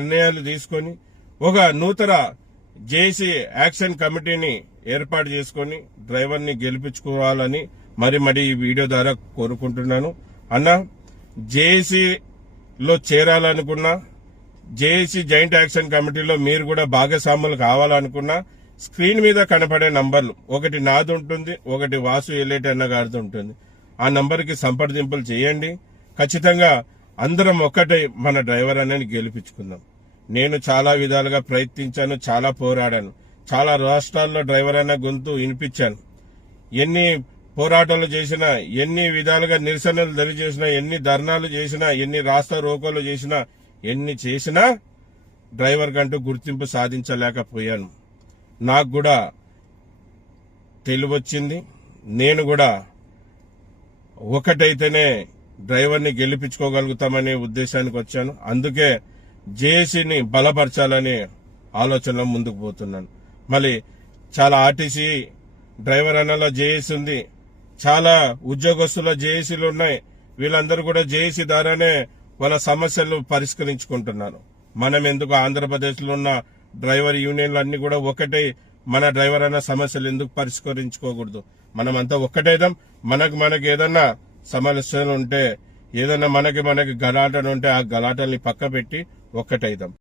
నిర్ణయాలు తీసుకొని ఒక నూతన జేఏసీ యాక్షన్ కమిటీని ఏర్పాటు చేసుకొని డ్రైవర్ని గెలిపించుకోవాలని మరి ఈ వీడియో ద్వారా కోరుకుంటున్నాను. అన్న, జేఏసీలో చేరాలనుకున్నా, జేఏసీ జాయింట్ యాక్షన్ కమిటీలో మీరు కూడా భాగస్వాములు కావాలనుకున్నా స్క్రీన్ మీద కనపడే నంబర్లు, ఒకటి నాది ఉంటుంది, ఒకటి వాసు ఎల్లేటి అన్న గారిది ఉంటుంది. ఆ నంబర్కి సంప్రదింపులు చేయండి. ఖచ్చితంగా అందరం ఒక్కటే మన డ్రైవర్ అన్నని గెలిపించుకుందాం. నేను చాలా విధాలుగా ప్రయత్నించాను, చాలా పోరాడాను, చాలా రాష్ట్రాల్లో డ్రైవర్ అన్న గొంతు వినిపించాను. ఎన్ని పోరాటాలు చేసినా, ఎన్ని విధాలుగా నిరసనలు తెలియజేసినా, ఎన్ని ధర్నాలు చేసినా, ఎన్ని రాస్తా రోకోలు చేసినా, ఎన్ని చేసినా డ్రైవర్ కంటూ గుర్తింపు సాధించలేకపోయాను. నాకు కూడా తెలివొచ్చింది. నేను కూడా ఒకటైతేనే డ్రైవర్ని గెలిపించుకోగలుగుతామనే ఉద్దేశానికి వచ్చాను. అందుకే జేఏసీని బలపరచాలనే ఆలోచనలో ముందుకు పోతున్నాను. మళ్ళీ చాలా ఆర్టీసీ డ్రైవర్ అన్నలో జేఏసీ ఉంది, చాలా ఉద్యోగస్తుల జేఏసీలు ఉన్నాయి. వీళ్ళందరూ కూడా జేఏసీ ద్వారానే వాళ్ళ సమస్యలు పరిష్కరించుకుంటున్నారు. మనం ఎందుకు ఆంధ్రప్రదేశ్లో ఉన్న డ్రైవర్ యూనియన్లు అన్ని కూడా ఒకటే, మన డ్రైవర్ అన్న సమస్యలు ఎందుకు పరిష్కరించుకోకూడదు? మనమంతా ఒక్కటైదాం. మనకు ఏదన్నా సమస్యలు ఉంటే, ఏదన్నా మనకి గలాటలు ఉంటే ఆ గలాటల్ని పక్క పెట్టి ఒక్కటైదాం.